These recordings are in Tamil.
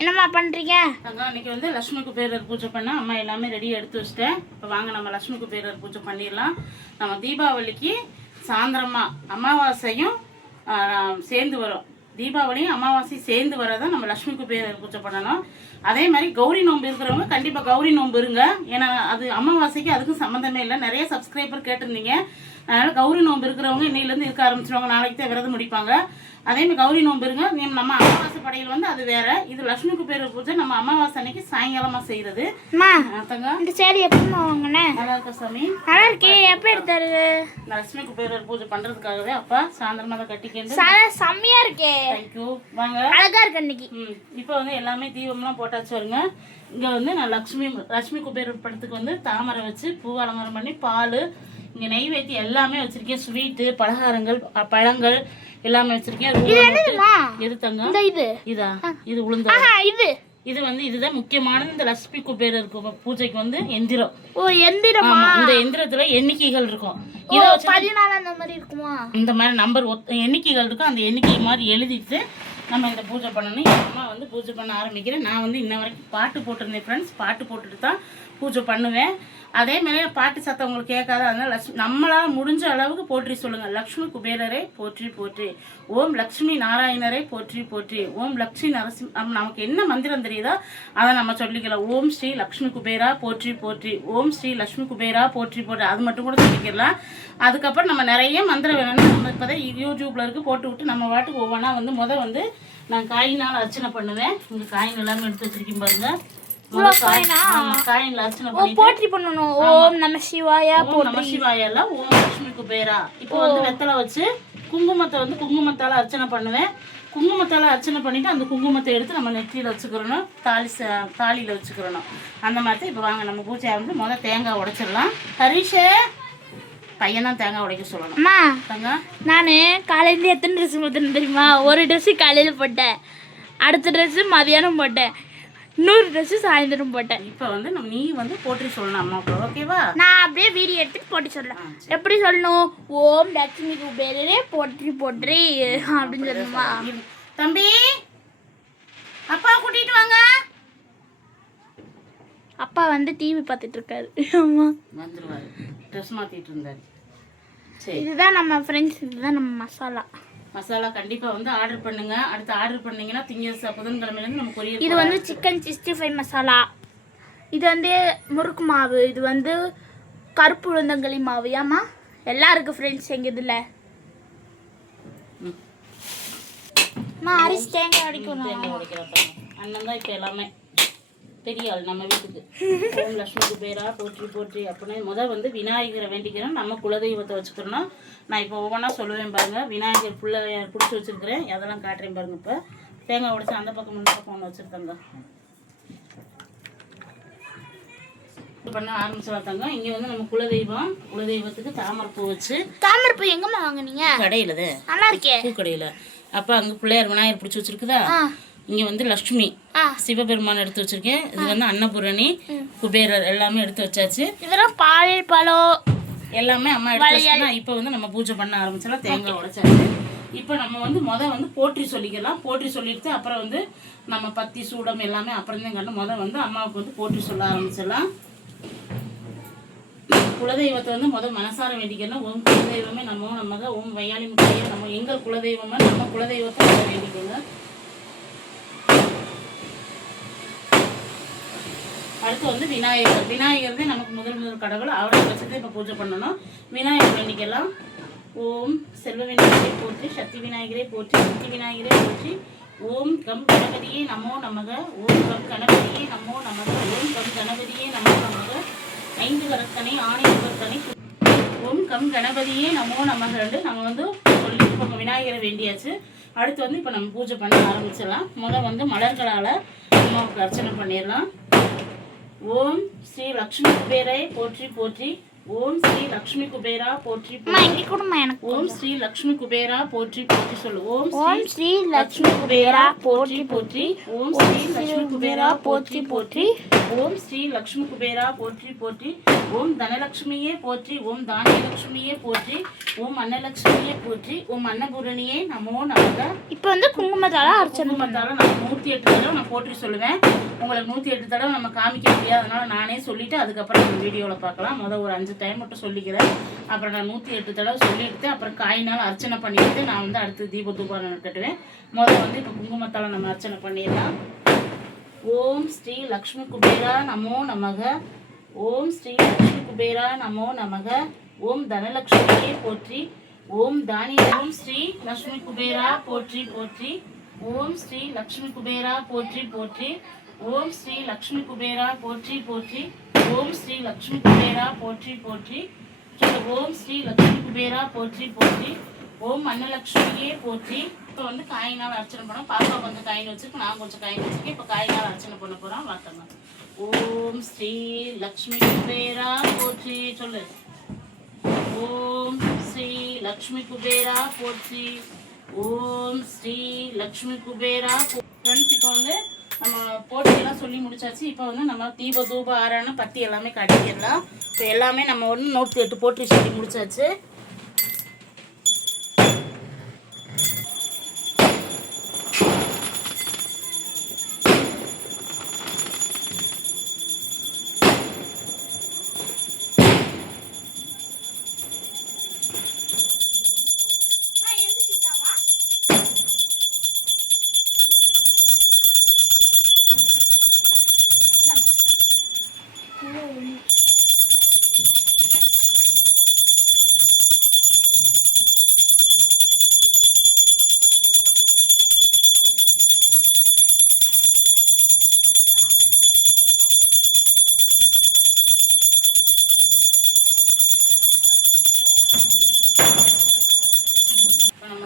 என்னம்மா பண்றீங்க? இன்னைக்கு வந்து லட்சுமி குபேரர் பூஜை பண்ண அம்மா எல்லாமே ரெடி எடுத்து வச்சிட்டேன். இப்போ வாங்க நம்ம லட்சுமி குபேரர் பூஜை பண்ணிடலாம். நம்ம தீபாவளிக்கு சாயந்தரமா அமாவாசையும் சேர்ந்து வரும். தீபாவளியும் அமாவாசையும் சேர்ந்து வரதான் நம்ம லட்சுமி குபேரர் பூஜை பண்ணணும். அதே மாதிரி கௌரி நோன்பு இருக்கிறவங்க கண்டிப்பாக கௌரி நோன்பு இருங்க. ஏன்னா அது அமாவாசைக்கு அதுக்கும் சம்மந்தமே இல்லை. நிறைய சப்ஸ்கிரைபர் கேட்டிருந்தீங்க. அதனால் கௌரி நோன்பு இருக்கிறவங்க இன்னையிலேருந்து இருக்க ஆரம்பிச்சிருவாங்க. நாளைக்கு தான் விரதம் முடிப்பாங்க. அதேமாதிரி கௌரி நோன்பு இருங்க. நம்ம அமாவாசை படையில் வந்து அது வேற. இது லட்சுமி குபேரர் பூஜை நம்ம அமாவாசை அன்னைக்கு சாயங்காலமாக செய்கிறது. இந்த சேரி எப்போ வாங்கினே? நல்லா இருக்கா சாமி? நல்லா இருக்கே. எப்போ எடுத்தாரு? லட்சுமி குபேரர் பூஜை பண்ணுறதுக்காகவே அப்பா சாயந்தரமாக தான் கட்டிக்கிட்டு செம்மையா இருக்கே. தேங்க்யூ. வாங்க, அழகா இருக்கு அன்னைக்கு. இப்போ வந்து எல்லாமே தீபம்லாம் போட்டாச்சு வருங்க. இங்கே வந்து நான் லட்சுமி குபேரர் படத்துக்கு வந்து தாமரை வச்சு பூ அலங்காரம் பண்ணி பால் இங்கே நெய்வேத்தி எல்லாமே வச்சிருக்கேன். ஸ்வீட்டு பலகாரங்கள் பழங்கள் எல்லாமே வச்சிருக்கேன். எது தங்க? இதா? இது உளுந்தா? இது வந்து இதுதான் முக்கியமானது. இந்த லட்சுமி குபேரர் பூஜைக்கு வந்து எந்திரம். ஓ, எந்திரமா? இந்த எந்திரத்துல எண்ணிக்கைகள் இருக்கும். இத வச்சு 14 அந்த மாதிரி இருக்குமா? இந்த மாதிரி நம்பர் எண்ணிக்கைகள் இருக்கும். அந்த எண்ணிக்கை மாதிரி எழுதிட்டு நம்ம இந்த பூஜை பண்ணணும். அம்மா வந்து பூஜை பண்ண ஆரம்பிக்கிறேன். நான் வந்து இன்ன வரைக்கும் பாட்டு போட்டிருந்தேன் ஃப்ரெண்ட்ஸ். பாட்டு போட்டுட்டு தான் பூஜை பண்ணுவேன். அதே மாதிரி பாட்டு சத்தம் உங்களுக்கு கேட்காது. அதனால நம்மளால் முடிஞ்ச அளவுக்கு போற்றி சொல்லுங்கள். லக்ஷ்மி குபேரரை போற்றி போற்றி, ஓம் லக்ஷ்மி நாராயணரை போற்றி போற்றி, ஓம் லக்ஷ்மி நரசிம்ம. நமக்கு என்ன மந்திரம் தெரியுதோ அதை நம்ம சொல்லிக்கலாம். ஓம் ஸ்ரீ லக்ஷ்மி குபேரா போற்றி போற்றி, ஓம் ஸ்ரீ லக்ஷ்மி குபேரா போற்றி போற்றி, அது மட்டும் கூட சொல்லிக்கலாம். அதுக்கப்புறம் நம்ம நிறைய மந்திரம் வேணும்னா நம்ம இப்போ தான் யூடியூப்ல இருக்கு போட்டு விட்டு நம்ம வாட்டுக்கு ஒவ்வொன்றா வந்து வந்து நான் காயினால் அர்ச்சனை பண்ணுவேன். இங்கே காயின் எல்லாமே எடுத்து வச்சிருக்கேன் பாருங்க. போற்றி பண்ணணும். ஓம் நம சிவாயா, ஓம் நம சிவாயா, ஓம் லட்சுமி குபேரா. இப்போ வந்து வெத்தலை வச்சு குங்குமத்தால அர்ச்சனை பண்ணுவேன். குங்குமத்தால அர்ச்சனை பண்ணிட்டு அந்த குங்குமத்தை எடுத்து நம்ம நெற்றியில வச்சுக்கிறணும், தாலியில வச்சுக்கிறணும். அந்த மாதிரி இப்போ வாங்க நம்ம பூஜை வந்து முதல்ல தேங்காய் உடைச்சிடலாம். ஹரிஷே பையன் தான் தேங்காய் உடைக்க சொல்லணும். நான் காலையில எத்தனை ட்ரெஸ் போட்டேன்னு தெரியுமா? ஒரு ட்ரெஸ் காலையில போட்டேன், அடுத்த ட்ரெஸ் மதியானம் போட்டேன், 100 ட்ரெஸ் சாயந்தரம் போட்டேன். இப்போ வந்து நீ வந்து போற்றி சொல்லணும் அம்மாவுக்கு, ஓகேவா? நான் அப்படியே வீடியோ எடுத்துட்டு போட்டு சொல்லலாம். எப்படி சொல்லணும்? ஓம் லட்சுமி குபேரரே போற்றி போற்றி அப்படின்னு சொல்லணுமா? தம்பி அப்பா கூட்டிட்டு வாங்க. அப்பா வந்து டிவி பார்த்துட்டு இருக்காரு. ஆமா, வந்துருவாரு. ட்ரெஸ் மாத்திட்டு இருந்தாரு. சரி, இதுதான் நம்ம ஃப்ரெண்ட்ஸ். இதுதான் நம்ம மசாலா கண்டிப்பாக வந்து ஆர்டர் பண்ணுங்க. அடுத்து ஆர்டர் பண்ணீங்கன்னா புதன்கிழமையிலேருந்து நம்ம கொரியர். இது வந்து சிக்கன் 65 மசாலா. இது வந்து முறுக்கு மாவு. இது வந்து கருப்பு உளுந்தங்களி மாவு. ஏமா எல்லாம் இருக்கு ஃப்ரெண்ட்ஸ் எங்கள் இதில். நான் அரிசி தேங்காய் உடைக்கணும். அண்ணன் தான் இப்போ எல்லாமே பெரிய ஆள் நம்ம வீட்டுக்கு. ஓம் லட்சுமி குபேரா போற்றி போற்றி அப்படின்னு வந்து விநாயகரை வேண்டிக்கிறோம். நம்ம குலதெய்வத்தை வச்சுக்கிறோம். நான் இப்போ ஒவ்வொன்றா சொல்லுவேன் பாருங்க. விநாயகர் பிள்ளையார் பிடிச்சி வச்சிருக்கிறேன், அதெல்லாம் காட்டுறேன் பாருங்க. இப்போ தேங்காய் உடைச்சி அந்த பக்கம் இந்த பக்கம் ஒன்று வச்சுருந்தாங்க பண்ண ஆரம்பிச்சுட்டாங்க. இங்கே வந்து நம்ம குலதெய்வத்துக்கு தாமரைப்பூ வச்சு. தாமரைப்பூ எங்கம்மா வாங்குனீங்க? கடையில் தான். நல்லா இருக்கே. பூ கடையில். அப்போ அங்கே பிள்ளையார் விநாயகர் பிடிச்சி வச்சிருக்குதா. இங்கே வந்து லக்ஷ்மி சிவபெருமான் எடுத்து வச்சிருக்கேன். இது வந்து அன்னபூரணி குபேரர் எல்லாமே எடுத்து வச்சாச்சு. இதெல்லாம் பால் பழம் எல்லாமே அம்மா எடுத்து வச்சுனா. இப்போ வந்து நம்ம பூஜை பண்ண ஆரம்பிச்சலாம். தேங்காய் உடைச்சாச்சு. இப்போ நம்ம வந்து வந்து போற்றி சொல்லிக்கலாம். போற்றி சொல்லிட்டு அப்புறம் வந்து நம்ம பத்தி சூடம் எல்லாமே அப்புறம் தான் கண்டு வந்து அம்மாவுக்கு வந்து போற்றி சொல்ல ஆரம்பிச்சிடலாம். குலதெய்வத்தை வந்து மனசார வேண்டிக்கணும். ஓம் குலதெய்வமே நம்ம ஓம் வையாளி முத்தையே நம்ம எங்கள் குலதெய்வமே நம்ம குலதெய்வத்தை வேண்டிக்கோங்க. அடுத்து வந்து விநாயகர் தான் நமக்கு முதல் கடவுள். அவரை வச்சுதான் இப்போ பூஜை பண்ணணும். விநாயகர் வேண்டிக்கலாம். ஓம் செல்வ விநாயகரை போற்றி, சக்தி விநாயகரை போற்றி, சித்தி விநாயகரை போற்றி, ஓம் கம் கணபதியே நமோ நமக, ஓம் கம் கணபதியே நமோ நமக, ஓம் கம் கணபதியே நமோ நமக, 5 கரத்தனை ஆணை கரத்தனை, ஓம் கம் கணபதியே நமோ நமகன்னு நம்ம வந்து சொல்லி இப்போ விநாயகரை வேண்டியாச்சு. அடுத்து வந்து இப்போ நம்ம பூஜை பண்ண ஆரம்பிச்சிடலாம். வந்து மலர்களால் அம்மாவுக்கு அர்ச்சனை பண்ணிடலாம். ஓம் ஸ்ரீ லக்ஷ்மி குபேரை போற்றி போற்றி, ஓம் ஸ்ரீ லக்ஷ்மி குபேரா போற்றி போற்றி, ஓம் ஸ்ரீ லக்ஷ்மி குபேரா போற்றி போற்றி சொல்லு. ஓம் ஸ்ரீ லக்ஷ்மி குபேரா போற்றி போற்றி, ஓம் ஸ்ரீ லக்ஷ்மி குபேரா போற்றி போற்றி, ஓம் ஸ்ரீ லக்ஷ்மி குபேரா போற்றி போற்றி. ஓம் தனலட்சுமியே போற்றி. ஓம் தானியலட்சுமியே போற்றி. ஓம் அன்னலட்சுமியே போற்றி. ஓம் அன்னபூரணியே நமோ நமக. இப்போ வந்து குங்குமத்தால அர்ச்சனை. குங்குமத்தால நான் 108 தடவை நான் போற்றி சொல்லுவேன். உங்களுக்கு 108 தடவை நம்ம காமிக்க முடியாது, அதனால நானே சொல்லிட்டு அதுக்கப்புறம் நம்ம வீடியோவில் பார்க்கலாம். முதல் ஒரு 5 டைம் மட்டும் சொல்லிக்கிறேன். அப்புறம் நான் 108 தடவை சொல்லிட்டு அப்புறம் காயினால் அர்ச்சனை பண்ணிட்டு நான் வந்து அடுத்து தீப தூபாரம் கட்டுவேன். முதல்ல வந்து இப்போ குங்குமத்தால் நம்ம அர்ச்சனை பண்ணிடலாம். ஓம் ஸ்ரீ லக்ஷ்மி குபேரா நமோ நமக. ஓம் ஸ்ரீ லக்ஷ்மி குபேரா நமோ நமக. ஓம் தனலட்சுமியே போற்றி. ஓம் ஓம் ஸ்ரீ லக்ஷ்மி குபேரா போற்றி போற்றி. ஓம் ஸ்ரீ லக்ஷ்மி குபேரா போற்றி போற்றி. ஓம் ஸ்ரீ லக்ஷ்மி குபேரா போற்றி போற்றி. ஓம் ஸ்ரீ லக்ஷ்மி குபேரா போற்றி போற்றி. ஓம் ஸ்ரீ லக்ஷ்மி குபேரா போற்றி போற்றி. ஓம் அன்னலட்சுமியே போற்றி. இப்போ வந்து காயினால் அர்ச்சனை பண்ணோம். பாப்பா கொஞ்சம் காயின் வச்சுருக்கு, நான் கொஞ்சம் காயின் வச்சுருக்கேன். இப்போ காயினால் அர்ச்சனை பண்ண போகிறோம், வார்த்தங்க. ஓம் ஸ்ரீ லக்ஷ்மி குபேரா போற்றி சொல்லு. ஓம் ஸ்ரீ லக்ஷ்மி குபேரா போற்றி. ஓம் ஸ்ரீ லக்ஷ்மி குபேரா. ஃப்ரெண்ட்ஸ், இப்போ வந்து நம்ம போட்டியெல்லாம் சொல்லி முடிச்சாச்சு. இப்போ வந்து நம்ம தீப தூப ஆரான பத்தி எல்லாமே காட்டிடலாம். இப்போ எல்லாமே நம்ம ஒன்று 108 போட்டி சொல்லி முடிச்சாச்சு.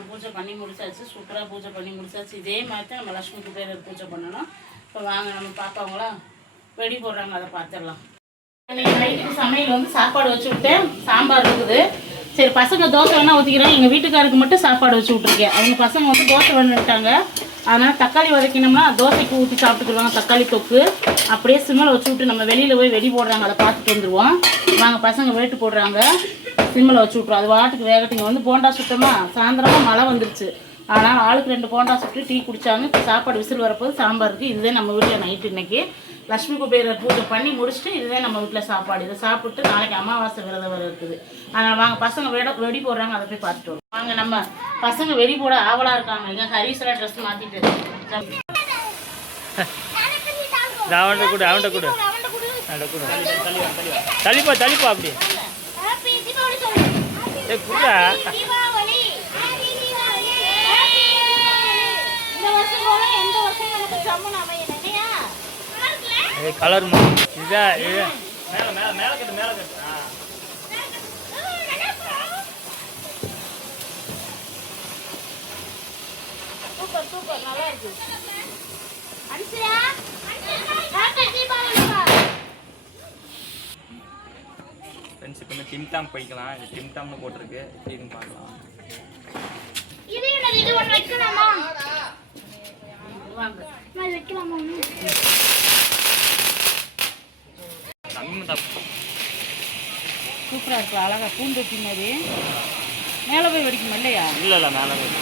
பூஜை பண்ணி முடிச்சாச்சு, சூப்பராக பூஜை பண்ணி முடிச்சாச்சு. இதே மாதிரி தான் நம்ம லக்ஷ்மி குபேரர் பூஜை பண்ணணும். இப்போ வாங்க நம்ம பார்ப்பாங்களாம் வெடி போடுறாங்க, அதை பார்த்துடலாம். நைட்டுக்கு சமையல் வந்து சாப்பாடு வச்சு விட்டேன், சாம்பார் இருக்குது. சரி, பசங்க தோசை வேணா ஊற்றிக்கிறேன். எங்கள் வீட்டுக்காருக்கு மட்டும் சாப்பாடு வச்சு விட்ருக்கேன். அவங்க பசங்க வந்து தோசை வேணுட்டாங்க. அதனால் தக்காளி வதக்கினோம்னா தோசைக்கு ஊற்றி சாப்பிட்டுக்குருவாங்க. தக்காளி தொக்கு அப்படியே சிம்மில் வச்சு விட்டு நம்ம வெளியில் போய் வெடி போடுறாங்க, அதை பார்த்துட்டு வந்துடுவோம். வாங்க, பசங்க வேட்டு போடுறாங்க, சிம்மில் வச்சு விட்ருவோம். அது வாட்டுக்கு வேகட்டுங்க. வந்து போண்டா சுட்டோமா, சாயந்தரமாக மழை வந்துருச்சு. ஆனால் ஆளுக்கு 2 போண்டா சுட்டு டீ குடித்தாங்க. இப்போ சாப்பாடு விசில் வரப்போது சாம்பார் இருக்குது. இதுவே நம்ம வீட்டில் நைட்டு இன்னைக்கு லக்ஷ்மி குபேரர் பூஜை பண்ணி முடிச்சுட்டு இதுவே நம்ம வீட்டில் சாப்பாடு. இதை சாப்பிட்டு நாளைக்கு அமாவாசை விரதம் வர இருக்குது. அதனால் வாங்க, பசங்க வெடி போடுறாங்க, அதை போய் பார்த்துட்டு வரும். வாங்க, நம்ம பசங்க வெடி போட ஆவலாக இருக்காங்க. இங்கே ஹரிசெல்லாம் ட்ரெஸ் மாற்றிட்டு தள்ளிப்பா அப்படி கலர் இதுதான் மேல கட்டு சூப்பர் நல்லா இருக்கு. ஃப்ரெண்ட்ஸ், இப்போ இந்த டிம்டாம் படிக்கலாம். இது டிம்டாம்னு போட்டிருக்கு, இதுன்னு பார்க்கலாம். சூப்பராக இருக்கு, அழகா பூந்தொட்டி மாதிரி. மேலே போய் வெடிக்குமா இல்லையா? இல்லை மேலே போய்.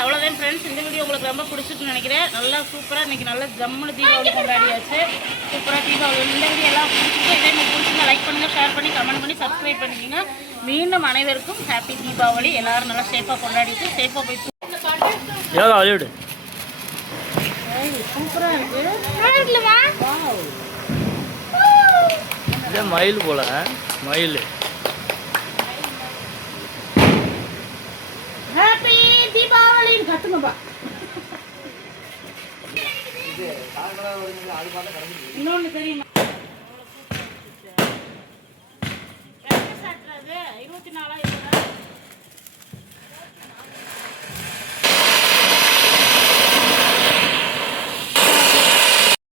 அவ்வளோதான் ஃப்ரெண்ட்ஸ், இந்த வீடியோ உங்களுக்கு ரொம்ப பிடிச்சிருக்குன்னு நினைக்கிறேன். நல்லா சூப்பராக இன்றைக்கி நல்லா ஜம்முன்னு தீபாவளி கொண்டாடியாச்சு. சூப்பராக தீபாவளி. இந்த வீடியோ எல்லாம் பிடிச்சிருக்கு. இதே மாதிரி பிடிச்சிருந்தா லைக் பண்ணுங்கள், ஷேர் பண்ணி கமெண்ட் பண்ணி சப்ஸ்கிரைப் பண்ணிக்கோங்க. மீண்டும் அனைவருக்கும் ஹாப்பி தீபாவளி. எல்லோரும் நல்லா சேஃபாக கொண்டாடிட்டு சேஃபாக போய் யோகா விளையாடு. சூப்பராக இருக்குது. இதே மயில் போல, மயில். ஹாப்பி தீபாவளி கத்துங்கப்பா. இன்னொன்று தெரியுமா, 24